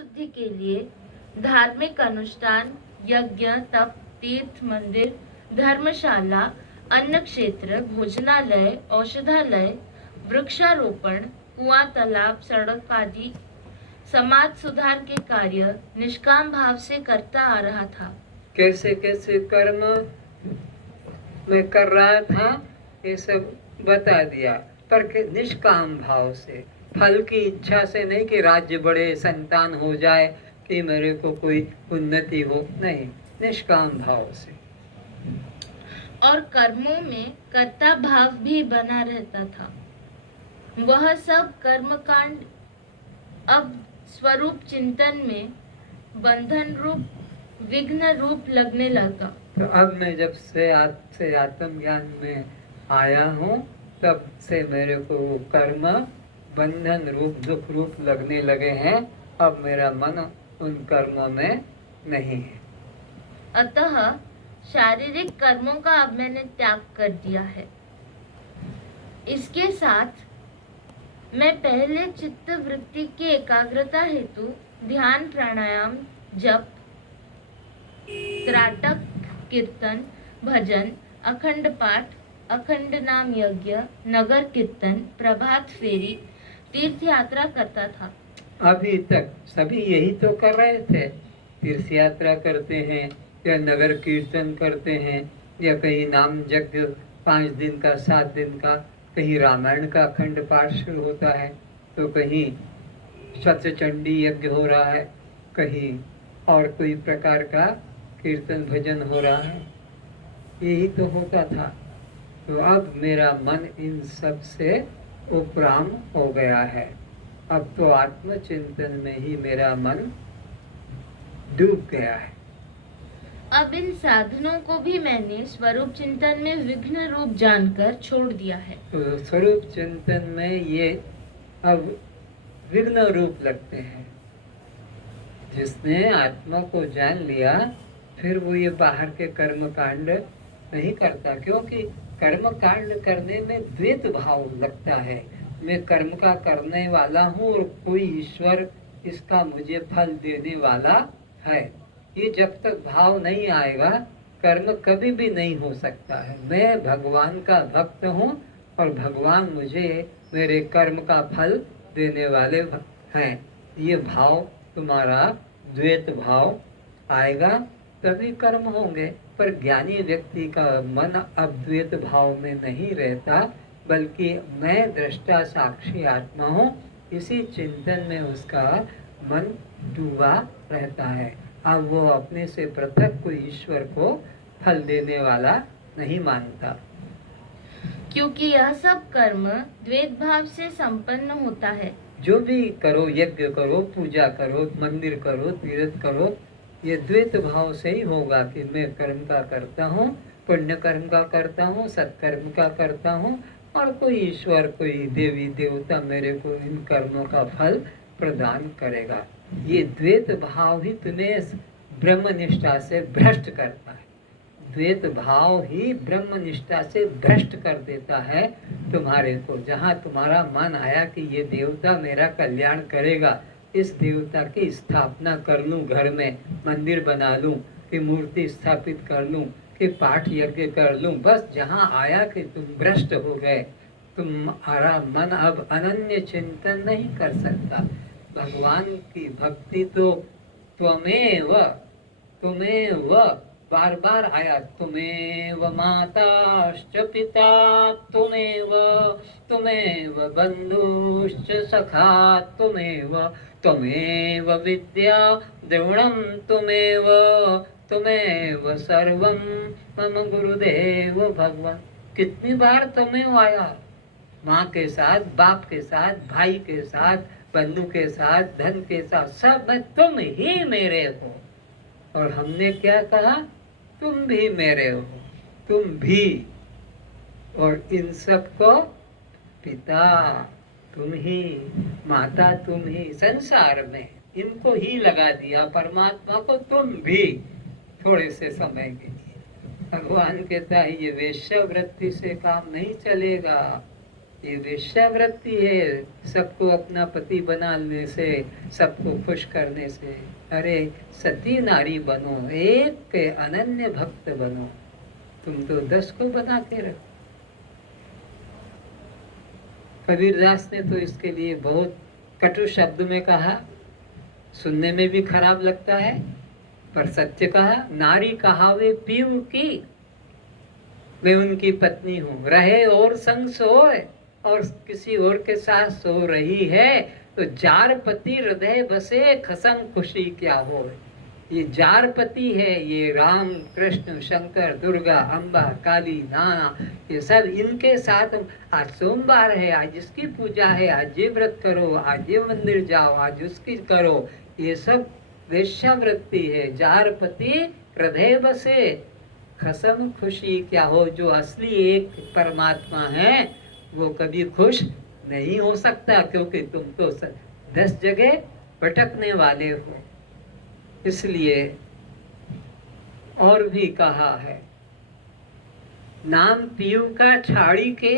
शुद्धि के लिए धार्मिक अनुष्ठान, यज्ञ, तप, तीर्थ, मंदिर, धर्मशाला, अन्न क्षेत्र, भोजनालय, औषधालय, वृक्षारोपण, कुआं, तालाब, सड़क आदि समाज सुधार के कार्य निष्काम भाव से करता आ रहा था। कैसे कैसे कर्म मैं कर रहा था ये सब बता दिया, पर निष्काम भाव से, फल की इच्छा से नहीं कि राज्य बढ़े, संतान हो जाए, कि मेरे को कोई उन्नति हो, नहीं, निष्काम भाव से। और कर्मों में कर्ता भाव भी बना रहता था। वह सब कर्मकांड अब स्वरूप चिंतन में बंधन रूप, विघ्न रूप लगने लगा। तो अब मैं जब से आत्मज्ञान में आया हूँ, तब से मेरे को कर्म बंधन रूप, दुख रूप लगने लगे हैं। अब मेरा मन उन कर्मों में नहीं है। अतः शारीरिक कर्मों का अब मैंने त्याग कर दिया है। इसके साथ मैं पहले चित्त वृत्ति की एकाग्रता हेतु ध्यान, प्राणायाम, जप, त्राटक, कीर्तन, भजन, अखंड पाठ, अखंड नाम यज्ञ, नगर कीर्तन, प्रभात फेरी, तीर्थ यात्रा करता था। अभी तक सभी यही तो कर रहे थे, तीर्थ यात्रा करते हैं या नगर कीर्तन करते हैं या कहीं नाम यज्ञ 5 दिन का, 7 दिन का, कहीं रामायण का अखंड पाठ शुरू होता है, तो कहीं सत्यचंडी यज्ञ हो रहा है, कहीं और कोई प्रकार का कीर्तन भजन हो रहा है। यही तो होता था। तो अब मेरा मन इन सब से उपराम हो गया है। अब तो आत्मचिंतन में ही मेरा मन डूब गया है। अब इन साधनों को भी मैंने स्वरूप चिंतन में विघ्न रूप जानकर छोड़ दिया है। तो स्वरूप चिंतन में ये अब विघ्न रूप लगते हैं। जिसने आत्मा को जान लिया, फिर वो ये बाहर के कर्म कांड नहीं करता, क्योंकि कर्म कांड करने में द्वैत भाव लगता है। मैं कर्म का करने वाला हूँ और कोई ईश्वर इसका मुझे फल देने वाला है। ये जब तक भाव नहीं आएगा, कर्म कभी भी नहीं हो सकता है। मैं भगवान का भक्त हूँ और भगवान मुझे मेरे कर्म का फल देने वाले हैं। ये भाव तुम्हारा द्वैत भाव आएगा तभी कर्म होंगे। पर ज्ञानी व्यक्ति का मन अब द्वैत भाव में नहीं रहता, बल्कि मैं दृष्टा साक्षी आत्मा हूँ, इसी चिंतन में उसका मन डूबा रहता है। अब वो अपने से पृथक कोई ईश्वर को फल देने वाला नहीं मानता, क्योंकि यह सब कर्म द्वैत भाव से संपन्न होता है। जो भी करो, यज्ञ करो, पूजा करो, मंदिर करो, तीर्थ करो, ये द्वैत भाव से ही होगा कि मैं कर्म का करता हूँ, पुण्य कर्म का करता हूँ, सत्कर्म का करता हूँ, और कोई ईश्वर, कोई देवी देवता मेरे को इन कर्मों का फल प्रदान करेगा। ये द्वैत भाव ही तुम्हें ब्रह्मनिष्ठा से भ्रष्ट करता है। द्वैत भाव ही ब्रह्मनिष्ठा से भ्रष्ट कर देता है तुम्हारे को। जहाँ तुम्हारा मन आया कि ये देवता मेरा कल्याण करेगा, इस देवता की स्थापना कर लूँ, घर में मंदिर बना लूँ, कि मूर्ति स्थापित कर लूँ, कि पाठ यज्ञ कर लूँ, बस जहाँ आया कि तुम भ्रष्ट हो गए, तुम्हारा मन अब अनन्य चिंतन नहीं कर सकता। भगवान की भक्ति तो त्वमेव त्वमेव बार बार आया, तुमेव माताश्च पिता तुमेव, तुमेव बंधुश्च सखा तुमेव, त्वमेव विद्या द्रविणं तुमेव, तुमेव सर्वं मम गुरुदेव भगवान। कितनी बार तुमेव आया, माँ के साथ, बाप के साथ, भाई के साथ, बंधु के साथ, धन के साथ, सब में तुम ही मेरे हो। और हमने क्या कहा, तुम भी मेरे हो, तुम भी। और इन सब को पिता तुम ही, माता तुम ही, संसार में इनको ही लगा दिया, परमात्मा को तुम भी, थोड़े से समय के लिए। भगवान कहता है ये वेश्यावृत्ति से काम नहीं चलेगा। ये वेश्यावृत्ति है, सबको अपना पति बनाने से, सबको खुश करने से। अरे सती नारी बनो, एक के अनन्य भक्त बनो, तुम तो 10 को बना के रखो। कबीरदास ने तो इसके लिए बहुत कटु शब्द में कहा, सुनने में भी खराब लगता है पर सत्य कहा। नारी कहावे पीऊ की, मैं उनकी पत्नी हूँ, रहे और संग सोए, और किसी और के साथ सो रही है तो जार पति हृदय बसे, खसम खुशी क्या हो। ये जार पति है, ये राम कृष्ण शंकर दुर्गा अम्बा काली नाना, ये सब इनके साथ। आज सोमवार है, आज इसकी पूजा है, आज ये व्रत करो, आज ये मंदिर जाओ, आज उसकी करो, ये सब वेश्यावृत्ति है। जार पति हृदय बसे, खसम खुशी क्या हो। जो असली एक परमात्मा है वो कभी खुश नहीं हो सकता, क्योंकि तुम तो 10 जगह भटकने वाले हो। इसलिए और भी कहा है, नाम पीयू का छाड़ी के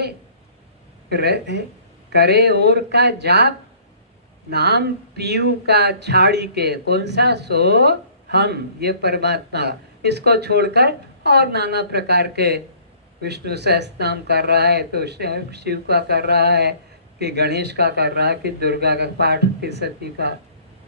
करे और का जाप, नाम पीयू का छाड़ी के, कौन सा, सो हम, ये परमात्मा, इसको छोड़कर और नाना प्रकार के विष्णु सहस्त्र नाम कर रहा है तो शिव का कर रहा है, कि गणेश का कर रहा है, कि दुर्गा का पाठ, कि सती का।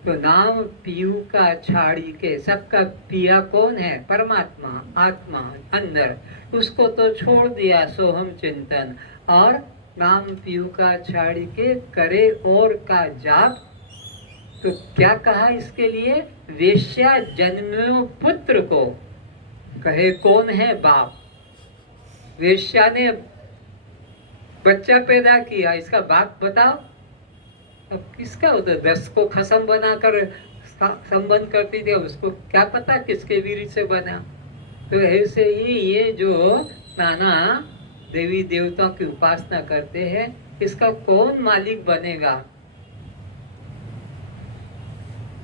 तो नाम पीयू का छाड़ी के, सबका पिया कौन है, परमात्मा आत्मा अंदर, उसको तो छोड़ दिया सोहम चिंतन। और नाम पीयू का छाड़ी के करे और का जाप, तो क्या कहा इसके लिए, वेश्या जन्म पुत्र को, कहे कौन है बाप। वेश्या ने बच्चा पैदा किया, इसका बाप बताओ, अब किसका उधर 10 को खसम बनाकर संबंध करती थी, उसको क्या पता किसके वीर से बना। तो ऐसे ही ये जो नाना देवी देवताओं की उपासना करते हैं, इसका कौन मालिक बनेगा।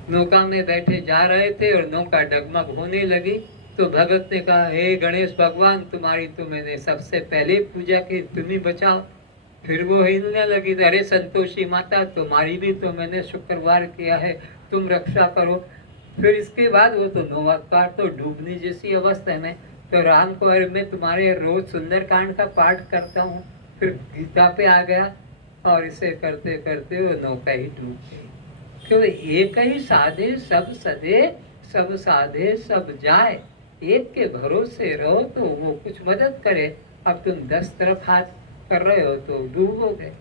नौका में बैठे जा रहे थे और नौका डगमग होने लगी, तो भगत ने कहा, हे गणेश भगवान, तुम्हारी तो मैंने सबसे पहले पूजा की, तुम ही बचाओ। फिर वो हिलने लगी, अरे संतोषी माता, तुम्हारी भी तो मैंने शुक्रवार किया है, तुम रक्षा करो। फिर इसके बाद वो तो 9 बार तो डूबने जैसी अवस्था में, तो राम को, अरे मैं तुम्हारे रोज सुंदरकांड का पाठ करता हूँ। फिर गीता पे आ गया और इसे करते करते वो नौका ही डूब गई। क्यों, एक ही साधे सब सदे, सब साधे सब जाए, एक के भरोसे रहो तो वो कुछ मदद करे। अब तुम 10 तरफ हाथ कर रहे हो तो डूबोगे।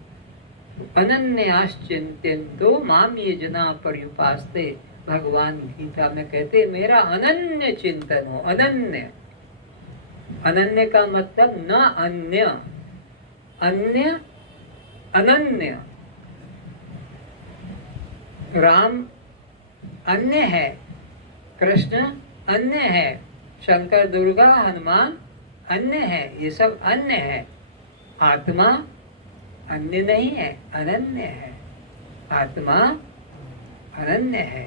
अनन्याश्चिंत्यन्तो माम ये जना पर्युपास्ते, भगवान गीता में कहते मेरा अनन्य चिंतन हो। अनन्य, अनन्य का मतलब न अन्य, अन्य अनन्य। राम अन्य है, कृष्ण अन्य है, शंकर दुर्गा हनुमान अन्य है, ये सब अन्य है। आत्मा अन्य नहीं है, अनन्य है। आत्मा अनन्य है,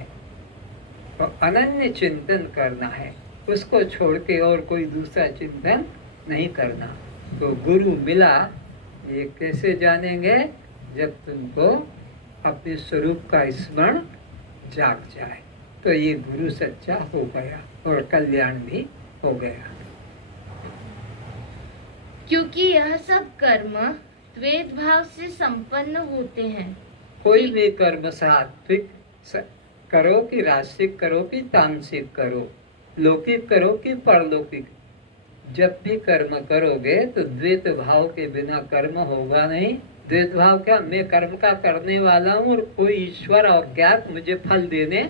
तो अनन्य चिंतन करना है, उसको छोड़ के और कोई दूसरा चिंतन नहीं करना। तो गुरु मिला, ये कैसे जानेंगे, जब तुमको अपने स्वरूप का स्मरण जाग जाए, तो ये गुरु सच्चा हो गया और कल्याण भी हो गया। क्योंकि यह सब कर्म द्वैत भाव से संपन्न होते हैं। कोई भी कर्म सात्विक करो कि राजसिक करो कि तामसिक करो, लौकिक करो कि परलौकिक, जब भी कर्म करोगे तो द्वैत भाव के बिना कर्म होगा नहीं। द्वैत भाव क्या, मैं कर्म का करने वाला हूँ और कोई ईश्वर और ज्ञात मुझे फल देने,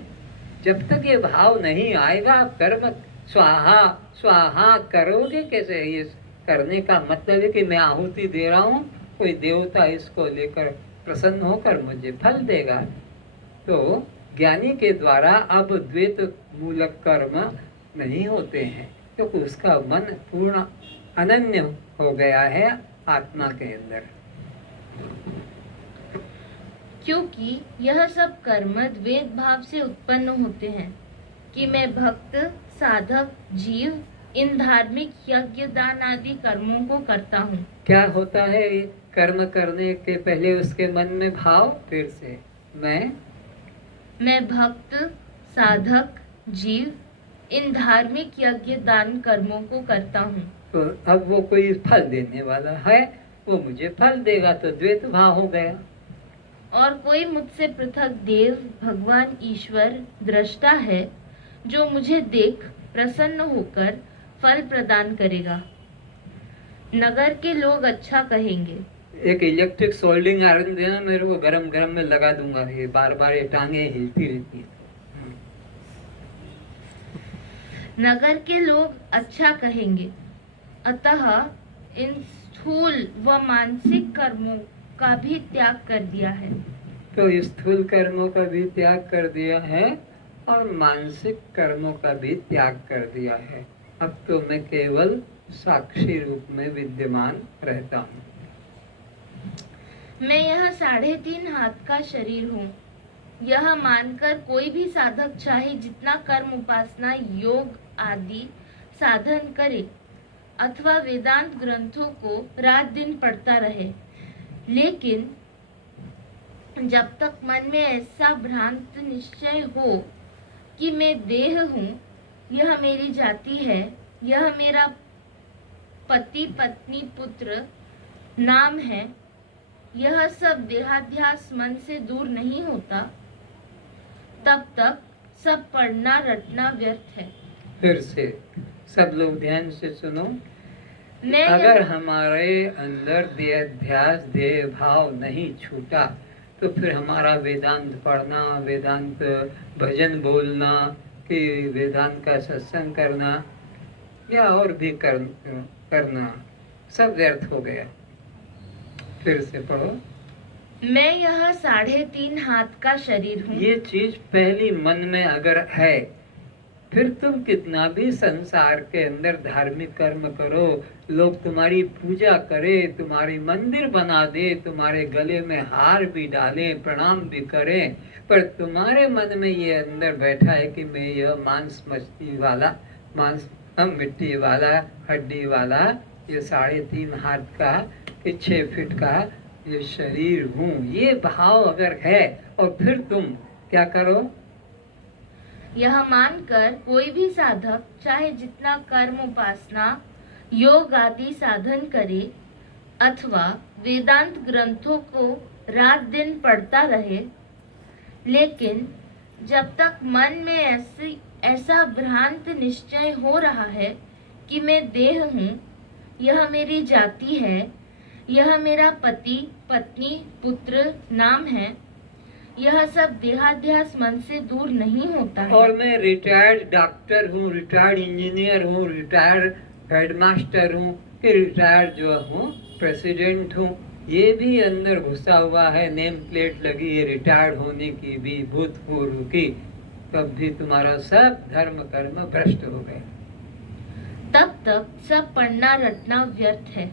जब तक ये भाव नहीं आएगा आप कर्म स्वाहा स्वाहा करोगे कैसे। ये करने का मतलब है कि मैं आहुति दे रहा हूँ, कोई देवता इसको लेकर प्रसन्न होकर मुझे फल देगा। तो ज्ञानी के द्वारा अब द्वैत मूलक कर्म नहीं होते हैं, क्योंकि उसका मन पूर्ण अनन्य हो गया है आत्मा के अंदर। क्योंकि यह सब कर्म द्वैत भाव से उत्पन्न होते हैं कि मैं भक्त, साधक, जीव इन धार्मिक यज्ञ दान आदि कर्मों को करता हूँ। क्या होता है ये कर्म करने के पहले उसके मन में भाव? फिर से मैं भक्त साधक जीव इन धार्मिक यज्ञ दान कर्मों को करता हूँ। तो अब वो कोई फल देने वाला है, वो मुझे फल देगा, तो द्वैत भाव हो गया। और कोई मुझसे पृथक देव भगवान ईश्वर दृष्टा है जो मुझे देख प्रसन्न होकर फल प्रदान करेगा। नगर के लोग अच्छा कहेंगे। एक इलेक्ट्रिक सोल्डिंग आयरन देना मेरे को, गरम गरम में लगा दूंगा, ये बार बार ये टांगे हिलती रहती है। नगर के लोग अच्छा कहेंगे, अतः इन स्थूल व मानसिक कर्मों का भी त्याग कर दिया है। तो स्थूल कर्मों का भी त्याग कर दिया है और मानसिक कर्मों का भी त्याग कर दिया है। अब तो मैं केवल साक्षी रूप में विद्यमान रहता हूँ। मैं यह 3.5 हाथ का शरीर हूँ, यह मानकर कोई भी साधक चाहे जितना कर्म उपासना योग आदि साधन करे अथवा वेदांत ग्रंथों को रात दिन पढ़ता रहे, लेकिन जब तक मन में ऐसा भ्रांत निश्चय हो कि मैं देह हूँ, यह मेरी जाति है, यह मेरा पति पत्नी पुत्र नाम है, यह सब देहाध्यास मन से दूर नहीं होता, तब तक सब पढ़ना रटना व्यर्थ है। फिर से सब लोग ध्यान से सुनो। मैं अगर हमारे अंदर देहाध्यास देह भाव नहीं छूटा तो फिर हमारा वेदांत पढ़ना, वेदांत भजन बोलना कि वेदांत का सत्संग करना या और भी करना सब व्यर्थ हो गया। फिर से पढ़ो। मैं यह 3.5 हाथ का शरीर हूँ। ये चीज पहली मन में अगर है, फिर तुम कितना भी संसार के अंदर धार्मिक कर्म करो, लोग तुम्हारी पूजा करे, तुम्हारी मंदिर बना दे, तुम्हारे गले में हार भी डालें, प्रणाम भी करें, पर तुम्हारे मन में ये अंदर बैठा है कि मैं यह मांस मछली वाला, मांस मिट्टी वाला, हड्डी वाला, ये 3.5 हाथ का, ये 6 फीट का ये शरीर हूँ, ये भाव अगर है, और फिर तुम क्या करो? यह मानकर कोई भी साधक चाहे जितना कर्म उपासना योग आदि साधन करे अथवा वेदांत ग्रंथों को रात दिन पढ़ता रहे, लेकिन जब तक मन में ऐसा भ्रांत निश्चय हो रहा है कि मैं देह हूँ, यह मेरी जाति है, यह मेरा पति पत्नी पुत्र नाम है, यह सब देहाध्यास मन से दूर नहीं होता है। और मैं रिटायर्ड डॉक्टर हूँ, रिटायर्ड इंजीनियर हूँ, रिटायर्ड हेडमास्टर हूँ, कि रिटायर्ड जो हूँ प्रेसिडेंट हूँ, ये भी अंदर घुसा हुआ है, नेम प्लेट लगी है रिटायर्ड होने की भी, भूतपूर्व की, तब भी तुम्हारा सब धर्म कर्म भ्रष्ट हो गए। तब तक सब पढ़ना रटना व्यर्थ है।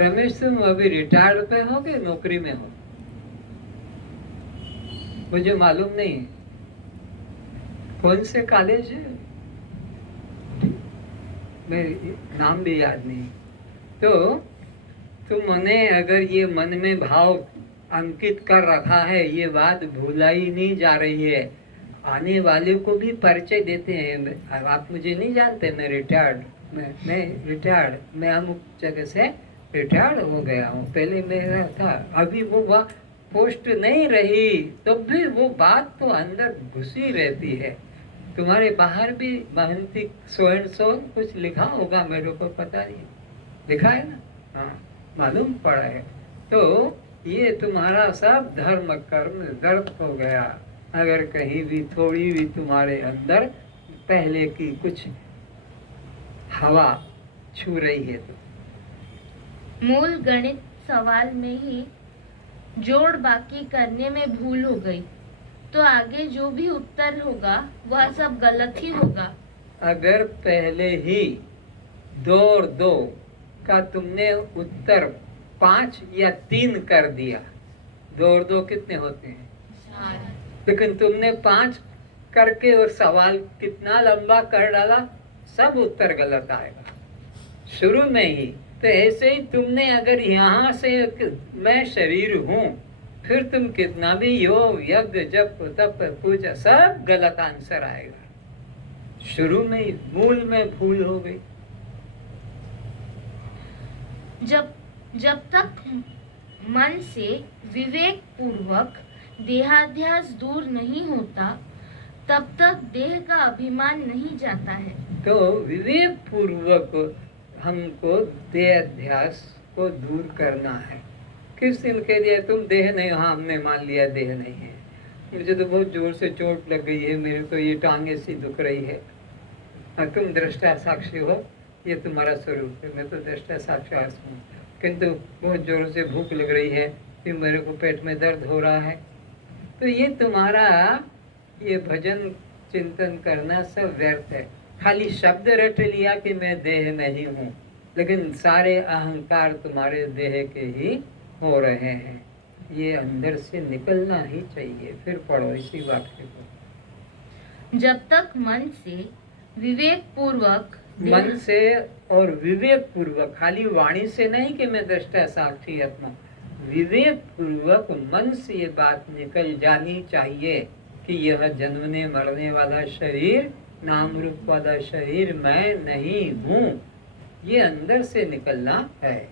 रमेश, तुम अभी रिटायर्ड पे हो कि नौकरी में हो? मुझे मालूम नहीं है कौन से कॉलेज है, मैं नाम भी याद नहीं। तो तुमने अगर ये मन में भाव अंकित कर रखा है, ये बात भुलाई नहीं जा रही है, आने वाले को भी परिचय देते हैं। आप मुझे नहीं जानते, मैं रिटायर्ड, मैं रिटायर्ड, मैं अमुक जगह से रिटायर्ड हो गया हूँ, पहले मेरा था, अभी वो पोस्ट नहीं रही, तो भी वो बात तो अंदर घुसी रहती है। तुम्हारे बाहर भी महंती सो एंड सो कुछ लिखा होगा, मेरे को पता नहीं, लिखा है ना? हाँ, मालूम पड़ा है। तो ये तुम्हारा सब धर्म कर्म व्यर्थ हो गया अगर कहीं भी थोड़ी भी तुम्हारे अंदर पहले की कुछ हवा छू रही है तो। मूल गणित सवाल में ही जोड़ बाकी करने में भूल हो गई, तो आगे जो भी उत्तर होगा वह सब गलत ही होगा। अगर पहले ही 2 और 2 का तुमने उत्तर 5 या 3 कर दिया, 2 और 2 कितने होते हैं? 4। लेकिन तुमने 5 करके और सवाल कितना लंबा कर डाला, सब उत्तर गलत आएगा शुरू में ही। तो ऐसे ही तुमने अगर यहाँ से मैं शरीर हूँ, फिर तुम कितना भी योग यज्ञ जप तप पूजा सब गलत आंसर आएगा। शुरू में ही मूल में भूल हो गई। जब तक मन से विवेक पूर्वक देहाध्यास दूर नहीं होता, तब तक देह का अभिमान नहीं जाता है। तो विवेक पूर्वक हमको देहाध्यास को दूर करना है। किस दिन कह दिया तुम देह नहीं, हाँ हमने मान लिया देह नहीं है, मुझे तो बहुत जोर से चोट लग गई है, मेरे तो ये टांगे सी दुख रही है, तुम दृष्टा साक्षी हो, ये तुम्हारा स्वरूप है, मैं तो दृष्टा साक्षात हूँ, किंतु बहुत जोर से भूख लग रही है, फिर मेरे को पेट में दर्द हो रहा है। तो ये तुम्हारा ये भजन चिंतन करना सब व्यर्थ है। खाली शब्द रट लिया कि मैं देह नहीं हूँ, लेकिन सारे अहंकार तुम्हारे देह के ही हो रहे हैं। ये अंदर से निकलना ही चाहिए। फिर पढ़ो इसी वाक्य को। जब तक मन से विवेक पूर्वक मन से और विवेक पूर्वक, खाली वाणी से नहीं कि मैं दृष्टा साक्षी आत्मा, विवेक पूर्वक मन से ये बात निकल जानी चाहिए कि यह जन्मने मरने वाला शरीर, नाम रूप वाला शरीर मैं नहीं हूँ। ये अंदर से निकलना है।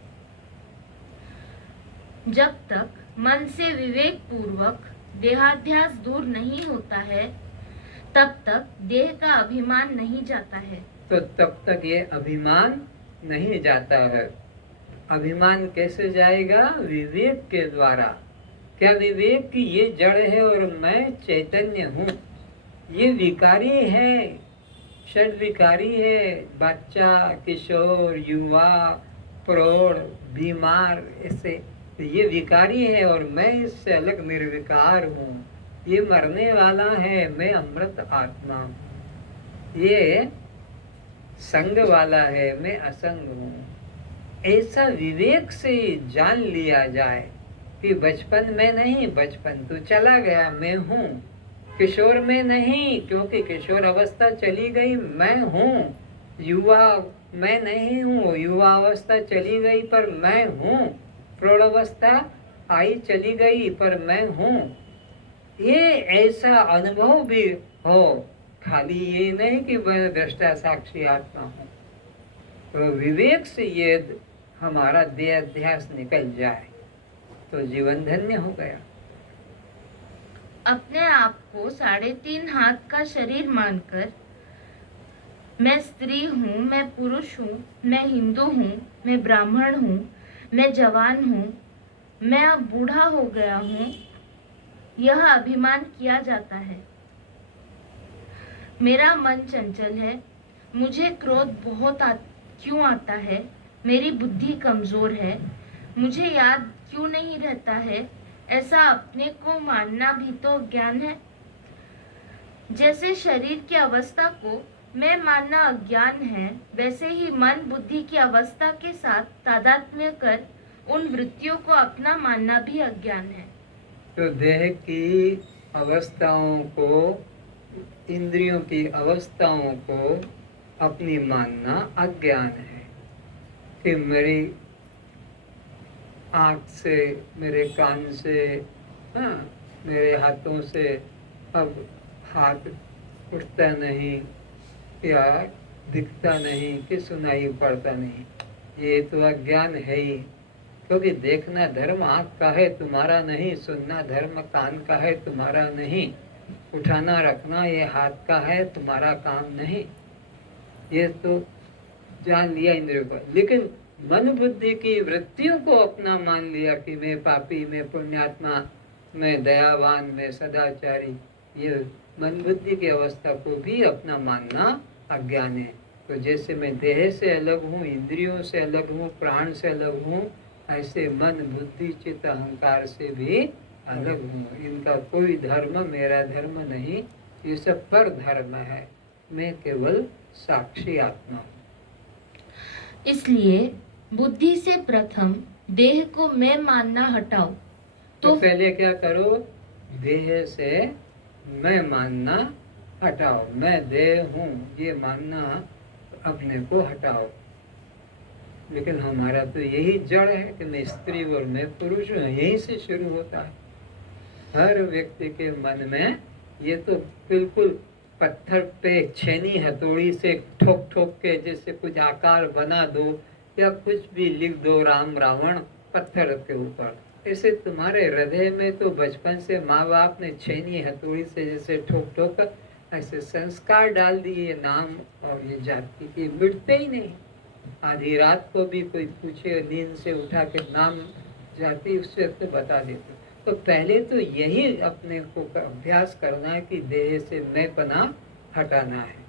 जब तक मन से विवेक पूर्वक देहाध्यास दूर नहीं होता है, तब तक देह का अभिमान नहीं जाता है। तो तब तक ये अभिमान नहीं जाता है। अभिमान कैसे जाएगा? विवेक के द्वारा। क्या विवेक कि ये जड़ है और मैं चैतन्य हूँ। ये विकारी है, षड विकारी है, बच्चा, किशोर, युवा, प्रौढ़, बीमार, ऐसे ये विकारी है और मैं इससे अलग निर्विकार हूँ। ये मरने वाला है, मैं अमृत आत्मा हूँ। ये संग वाला है, मैं असंग हूँ। ऐसा विवेक से जान लिया जाए कि बचपन में नहीं, बचपन तो चला गया, मैं हूँ। किशोर में नहीं, क्योंकि किशोर अवस्था चली गई, मैं हूँ। युवा मैं नहीं हूँ, युवा अवस्था चली गई पर मैं हूँ। प्रौढ़ अवस्था आई चली गई पर मैं हूँ। ये ऐसा अनुभव भी हो, खाली ये नहीं कि मैं दृष्टा साक्षी आत्मा हूँ। तो विवेक से ये हमारा देहाध्यास निकल जाए तो जीवन धन्य हो गया। अपने आप को 3.5 हाथ का शरीर मानकर मैं स्त्री हूँ, मैं पुरुष हूँ, मैं हिंदू हूँ, मैं ब्राह्मण हूँ, मैं जवान हूँ, मैं अब बूढ़ा हो गया हूँ, यह अभिमान किया जाता है। मेरा मन चंचल है, मुझे क्रोध बहुत क्यों आता है, मेरी बुद्धि कमजोर है, मुझे याद क्यों नहीं रहता है, ऐसा अपने को मानना भी तो ज्ञान है। जैसे शरीर की अवस्था को मैं मानना अज्ञान है, वैसे ही मन बुद्धि की अवस्था के साथ तादात्म्य कर उन वृत्तियों को अपना मानना भी अज्ञान है। तो देह की अवस्थाओं को, इंद्रियों की अवस्थाओं को अपनी मानना अज्ञान है कि मेरी आँख से, मेरे कान से, हाँ, मेरे हाथों से अब हाथ उठता नहीं या दिखता नहीं कि सुनाई पड़ता नहीं। ये तो अज्ञान है ही, क्योंकि देखना धर्म आँख का है, तुम्हारा नहीं। सुनना धर्म कान का है, तुम्हारा नहीं। उठाना रखना ये हाथ का है, तुम्हारा काम नहीं। ये तो जान लिया इंद्रियों को, लेकिन मन बुद्धि की वृत्तियों को अपना मान लिया कि मैं पापी, मैं पुण्यात्मा, मैं दयावान, मैं सदाचारी। ये मन बुद्धि की अवस्था को भी अपना मानना अज्ञान है। तो जैसे मैं देह से अलग हूँ, इंद्रियों से अलग हूँ, प्राण से अलग हूँ, ऐसे मन बुद्धि चित्त अहंकार से भी अलग हूँ। इनका कोई धर्म मेरा धर्म नहीं, ये सब पर धर्म है। मैं केवल साक्षी आत्मा हूँ। इसलिए बुद्धि से प्रथम देह को मैं मानना हटाओ। तो पहले क्या करो? देह से मैं मानना हटाओ। मैं देह हूँ ये मानना अपने को हटाओ। लेकिन हमारा तो यही जड़ है कि मैं स्त्री और मैं पुरुष हूँ, यहीं से शुरू होता है। हर व्यक्ति के मन में ये तो बिल्कुल पत्थर पे छेनी हथौड़ी से ठोक ठोक के जैसे कुछ आकार बना दो या कुछ भी लिख दो राम रावण पत्थर के ऊपर, ऐसे तुम्हारे हृदय में तो बचपन से माँ बाप ने छेनी हथौड़ी से जैसे ठोक ठोक ऐसे संस्कार डाल दिए, नाम और ये जाति की मिटते ही नहीं। आधी रात को भी कोई पूछे नींद से उठा के नाम जाति उससे तो बता देते। तो पहले तो यही अपने को अभ्यास करना है कि देह से मैंपना हटाना है।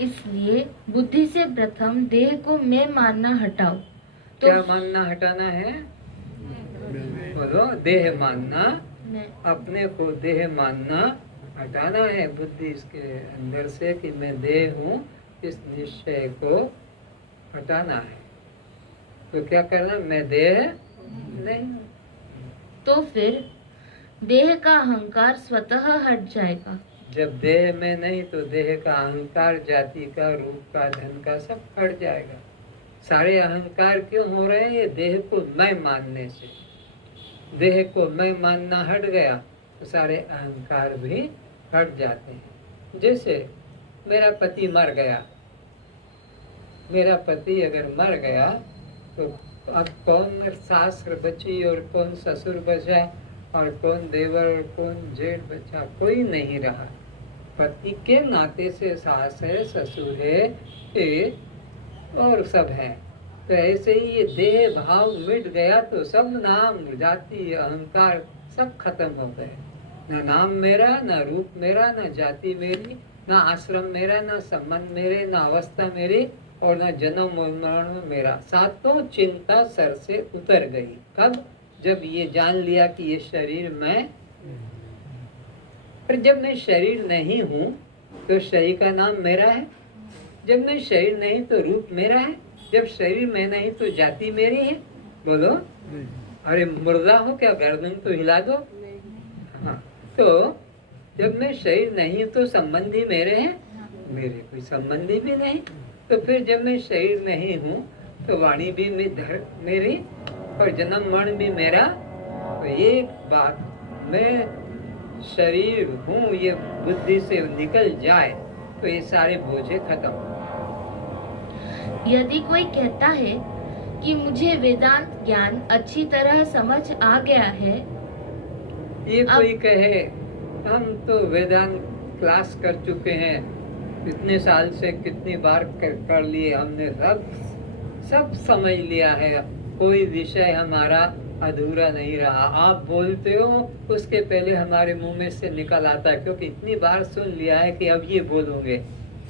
इसलिए बुद्धि से प्रथम देह को मैं मानना हटाओ। तो क्या मानना हटाना है? बोलो, देह मानना, अपने को देह मानना हटाना है। बुद्धि इसके अंदर से कि मैं देह हूँ, इस निश्चय को हटाना है। तो क्या करना? मैं देह नहीं हूँ। तो फिर देह का अहंकार स्वतः हट जाएगा। जब देह में नहीं तो देह का अहंकार, जाति का, रूप का, धन का सब हट जाएगा। सारे अहंकार क्यों हो रहे हैं? ये देह को मैं मानने से। देह को मैं मानना हट गया तो सारे अहंकार भी हट जाते हैं। जैसे मेरा पति मर गया, मेरा पति अगर मर गया तो अब कौन सास बची और कौन ससुर बचा और कौन देवर और कौन जेठ बचा? कोई नहीं रहा। पति के नाते से सास है, ससुर है और सब है। तो ऐसे ही ये देह भाव मिट गया तो सब नाम, जाति, अहंकार सब खत्म हो गए। ना नाम मेरा, ना रूप मेरा, ना जाति मेरी, ना आश्रम मेरा, ना संबंध मेरे, ना अवस्था मेरी और ना जन्म और मरण मेरा। सातों चिंता सर से उतर गई। कब? जब ये जान लिया कि ये शरीर मैं, पर जब मैं शरीर नहीं हूँ तो शरीर का नाम मेरा है। जब मैं शरीर नहीं तो रूप मेरा है। जब शरीर में नहीं तो जाति मेरी है। बोलो, अरे मुर्दा हो क्या? गर्दन तो हिला दो। हाँ, तो जब मैं शरीर नहीं तो संबंधी मेरे हैं, मेरे कोई संबंधी भी नहीं। तो फिर जब मैं शरीर नहीं हूँ तो वाणी भी मेरी और जन्म मरण भी मेरा। तो एक बात, मैं शरीर हूँ, ये बुद्धि से निकल जाए तो ये सारे बोझे खत्म। यदि कोई कहता है कि मुझे वेदांत ज्ञान अच्छी तरह समझ आ गया है, ये कोई कहे हम तो वेदांत क्लास कर चुके हैं, इतने साल से कितनी बार कर लिए हमने, सब समझ लिया है, कोई विषय हमारा अधूरा नहीं रहा। आप बोलते हो उसके पहले हमारे मुंह में से निकल आता है, क्योंकि इतनी बार सुन लिया है कि अब ये बोलोगे,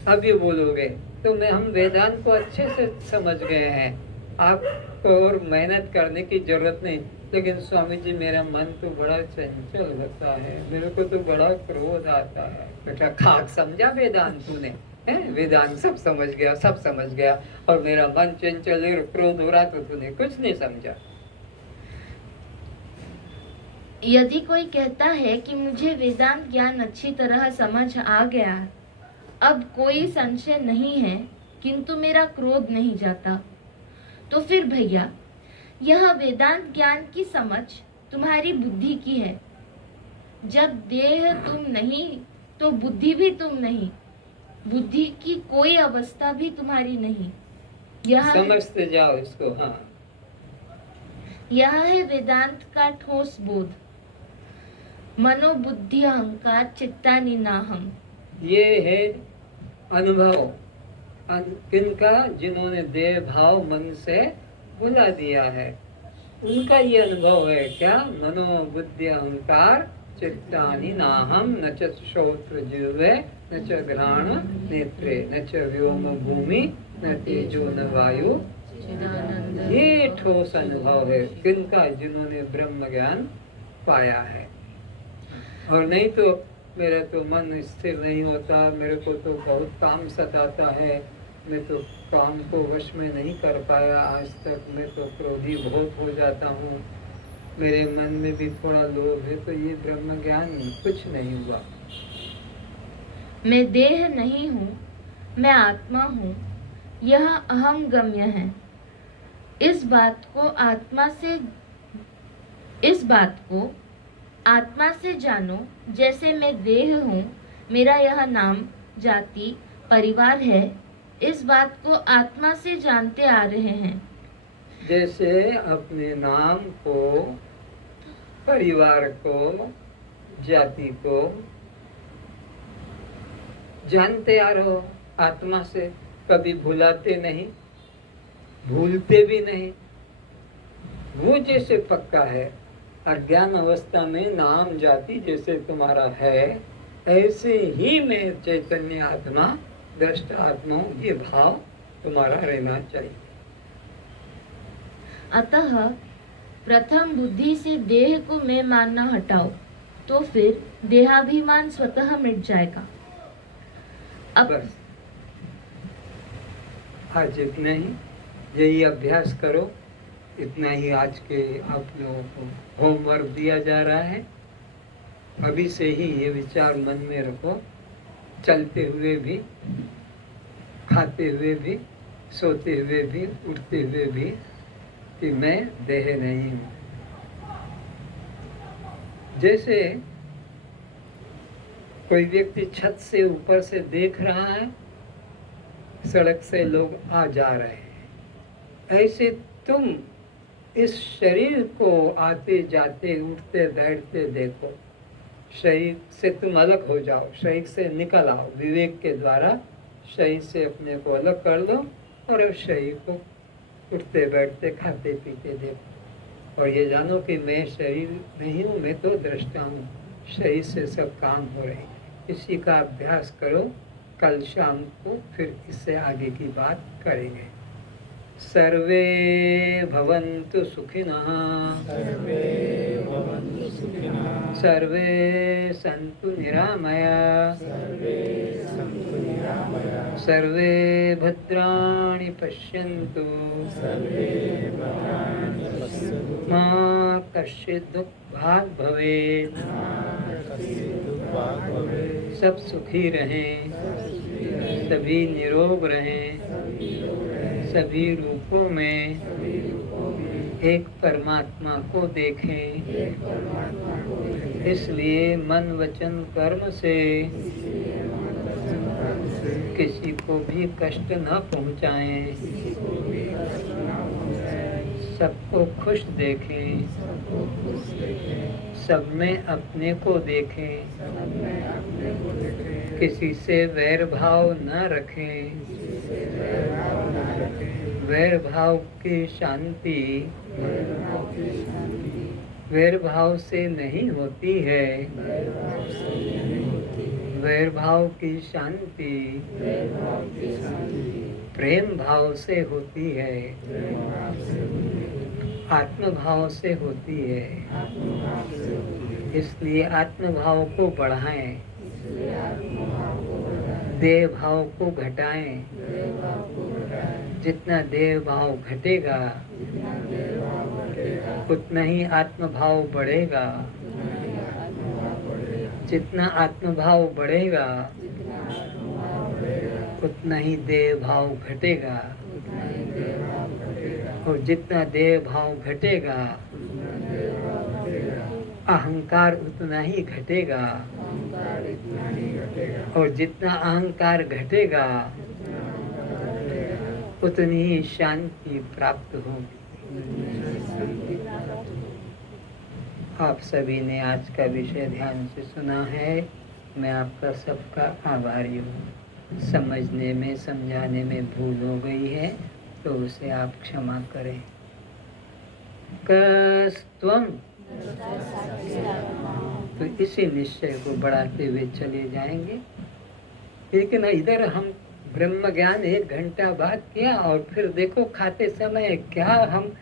अब ये बोलोगे। तो हम वेदांत को अच्छे से समझ गए हैं, आपको और मेहनत करने की जरूरत नहीं। लेकिन स्वामी जी, मेरा मन तो बड़ा चंचल होता है, मेरे को तो बड़ा क्रोध आता है। बेटा, खाक समझा वेदांत तूने? वेदांत सब समझ गया, सब समझ गया, और मेरा मन चंचल और क्रोध हो रहा तो तूने कुछ नहीं समझा। यदि कोई कहता है कि मुझे वेदांत ज्ञान अच्छी तरह समझ आ गया, अब कोई संशय नहीं है, किंतु मेरा क्रोध नहीं जाता, तो फिर भैया, यह वेदांत ज्ञान की समझ तुम्हारी बुद्धि की है। जब देह तुम नहीं तो बुद्धि भी तुम नहीं, बुद्धि की कोई अवस्था भी तुम्हारी नहीं। यह समझते जाओ इसको। हाँ, यह है वेदांत का ठोस बोध। मनोबुद्धि अहंकार चित्तानि नाहम। ये है अनुभव किनका? जिन्होंने देह भाव मन से भुला दिया है, उनका ये अनुभव है। क्या? मनोबुद्धि अहंकार चित्तानि नाहम, न च श्रोत्र जिह्वे, न च घ्राण नेत्रे, न च व्योम भूमि, न तेजो न वायु। ये ठोस अनुभव है किनका? जिन्होंने ब्रह्म ज्ञान पाया है। और नहीं तो मेरा तो मन स्थिर नहीं होता, मेरे को तो बहुत काम सताता है, मैं तो काम को वश में नहीं कर पाया आज तक, मैं तो क्रोधी बहुत हो जाता हूँ, मेरे मन में भी थोड़ा लोभ है, तो ये ब्रह्म ज्ञान कुछ नहीं हुआ। मैं देह नहीं हूँ, मैं आत्मा हूँ, यह अहम गम्य है। इस बात को आत्मा से जानो, जैसे मैं देह हूँ, मेरा यह नाम, जाति, परिवार है। इस बात को आत्मा से जानते आ रहे हैं। जैसे अपने नाम को, परिवार को, जाति को जानते आ रहे हो आत्मा से, कभी भुलाते नहीं, भूलते भी नहीं। वो जैसे पक्का है, अज्ञान अवस्था में नाम जाति जैसे तुम्हारा है, ऐसे ही मैं चैतन्य आत्मा, दृष्ट आत्मा, ये भाव तुम्हारा रहना चाहिए। अतः प्रथम बुद्धि से देह को मैं मानना हटाओ, तो फिर देहाभिमान स्वतः मिट जाएगा। बस आज इतना ही, यही अभ्यास करो। इतना ही आज के आप लोगों को होमवर्क दिया जा रहा है। अभी से ही ये विचार मन में रखो, चलते हुए भी, खाते हुए भी, सोते हुए भी, उठते हुए भी, कि मैं देह नहीं हूँ। जैसे कोई व्यक्ति छत से ऊपर से देख रहा है, सड़क से लोग आ जा रहे हैं, ऐसे तुम इस शरीर को आते जाते, उठते बैठते देखो। शरीर से तुम अलग हो जाओ, शरीर से निकल आओ, विवेक के द्वारा शरीर से अपने को अलग कर लो और उस शरीर को उठते बैठते, खाते पीते देखो। और ये जानो कि मैं शरीर नहीं हूँ, मैं तो दृष्टा हूँ, शरीर से सब काम हो रहे हैं। इसी का अभ्यास करो। कल शाम को फिर इससे आगे की बात करेंगे। सर्वे भवन्तु सुखिनः, सर्वे सन्तु निरामया, सर्वे भद्राणि पश्यन्तु, मा कश्चित् दुःखभाग् भवेत्। सब सुखी रहें, सभी निरोग रहें, सभी रूपों में एक परमात्मा को देखें। इसलिए मन वचन कर्म से किसी को भी कष्ट न पहुंचाएं, सबको खुश देखें, सब में अपने को देखें, किसी से वैर भाव न रखें। वैर भाव की शांति वैर भाव से नहीं होती है, वैर भाव की शांति प्रेम भाव से होती है, आत्म भाव से होती है। इसलिए आत्म भाव को बढ़ाएं, देह भाव को घटाएं। जितना देह भाव घटेगा उतना ही आत्म भाव बढ़ेगा, जितना आत्म भाव बढ़ेगा उतना ही देह भाव घटेगा, और जितना देह भाव घटेगा अहंकार उतना ही घटेगा, और जितना अहंकार घटेगा उतनी ही शांति प्राप्त होगी। आप सभी ने आज का विषय ध्यान से सुना है। मैं आपका सबका आभारी हूँ। समझने में, समझाने में भूल हो गई है तो उसे आप क्षमा करें। कस्त्वम, तो इसी निश्चय को बढ़ाते हुए चले जाएंगे। लेकिन इधर हम ब्रह्म ज्ञान 1 घंटा बाद किया और फिर देखो खाते समय क्या हम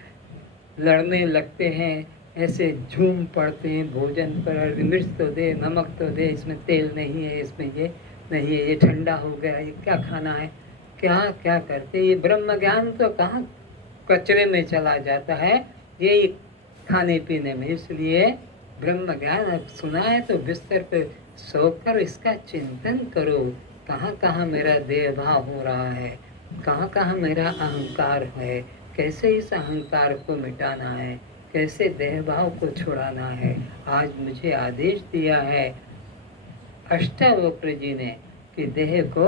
लड़ने लगते हैं, ऐसे झूम पड़ते हैं भोजन पर। मिर्च तो दे, नमक तो दे, इसमें तेल नहीं है, इसमें ये नहीं है, ये ठंडा हो गया, ये क्या खाना है, क्या क्या करते। ये ब्रह्म ज्ञान तो कहाँ कचरे में चला जाता है, ये खाने पीने में। इसलिए ब्रह्म ज्ञान सुना है तो बिस्तर पे सोकर इसका चिंतन करो कहाँ कहाँ मेरा देह भाव हो रहा है, कहाँ कहाँ मेरा अहंकार है, कैसे इस अहंकार को मिटाना है, कैसे देह भाव को छुड़ाना है। आज मुझे आदेश दिया है अष्टावक्र जी ने कि देह को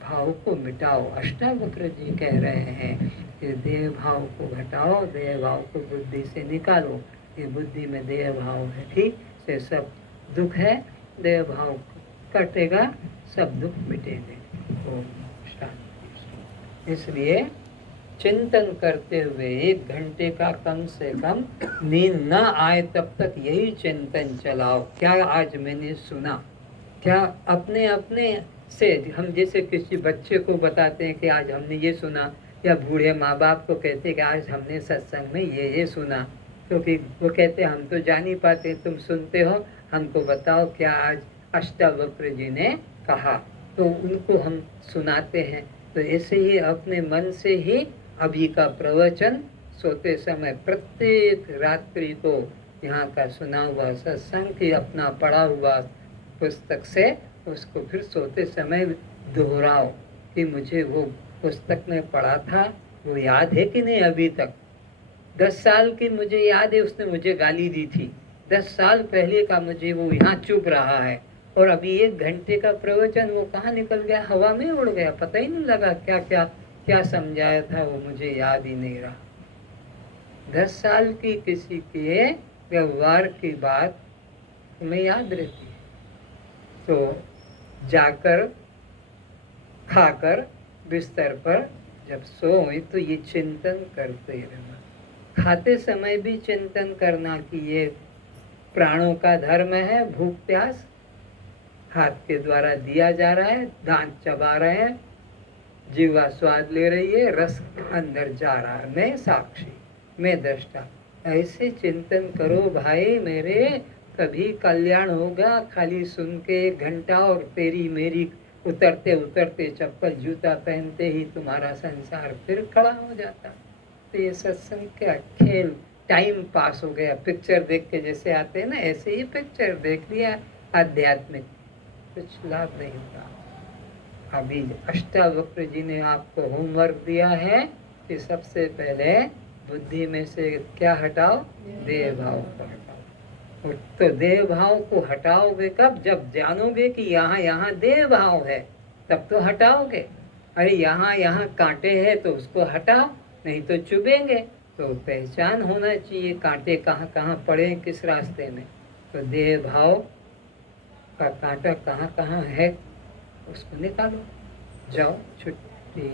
भाव को मिटाओ। अष्टावक्र जी कह रहे हैं कि देह भाव को घटाओ, देह भाव को बुद्धि से निकालो। ये बुद्धि में देह भाव है, ठीक से सब दुख है, देह भाव कटेगा, सब दुख मिटेंगे। ओम शांति। इसलिए चिंतन करते हुए 1 घंटे का कम से कम नींद न आए तब तक यही चिंतन चलाओ। क्या आज मैंने सुना, क्या अपने अपने से हम जैसे किसी बच्चे को बताते हैं कि आज हमने ये सुना, या बूढ़े माँ बाप को कहते हैं कि आज हमने सत्संग में ये सुना, क्योंकि वो कहते हैं हम तो जान नहीं पाते, तुम सुनते हो, हमको बताओ क्या आज अष्टावक्र जी ने कहा, तो उनको हम सुनाते हैं। तो ऐसे ही अपने मन से ही अभी का प्रवचन सोते समय प्रत्येक रात्रि को यहाँ का सुना हुआ सत्संग की अपना पढ़ा हुआ पुस्तक से उसको फिर सोते समय दोहराओ कि मुझे वो पुस्तक में पढ़ा था, वो याद है कि नहीं अभी तक। 10 साल की मुझे याद है, उसने मुझे गाली दी थी, 10 साल पहले का मुझे वो यहाँ चुप रहा है, और अभी 1 घंटे का प्रवचन वो कहाँ निकल गया, हवा में उड़ गया, पता ही नहीं लगा क्या क्या क्या समझाया था, वो मुझे याद ही नहीं रहा। 10 साल की किसी के व्यवहार की बात हमें याद रहती है। तो जाकर खाकर बिस्तर पर जब सोए तो ये चिंतन करते रहना। खाते समय भी चिंतन करना कि ये प्राणों का धर्म है, भूख प्यास हाथ के द्वारा दिया जा रहा है, दांत चबा रहे हैं, जीवा स्वाद ले रही है, रस अंदर जा रहा है, मैं साक्षी, मैं दृष्टा। ऐसे चिंतन करो भाई मेरे, कभी कल्याण होगा। खाली सुन के 1 घंटा और तेरी मेरी उतरते उतरते चप्पल जूता पहनते ही तुम्हारा संसार फिर खड़ा हो जाता। तो ये सत्संग क्या खेल, टाइम पास हो गया, पिक्चर देख के जैसे आते हैं ना, ऐसे ही पिक्चर देख लिया, आध्यात्मिक कुछ लाभ नहीं होता। अभी अष्टावक्र जी ने आपको होमवर्क दिया है कि सबसे पहले बुद्धि में से क्या हटाओ, देह भाव को हटाओ। तो देह भाव को हटाओगे कब, जब जानोगे कि यहाँ यहाँ देह भाव है, तब तो हटाओगे। अरे यहाँ यहाँ कांटे हैं तो उसको हटाओ, नहीं तो चुभेंगे। तो पहचान होना चाहिए कांटे कहाँ कहाँ पड़े, किस रास्ते में। तो देह भाव का कांटा कहाँ कहाँ है उसको निकालो, जाओ छुट्टी।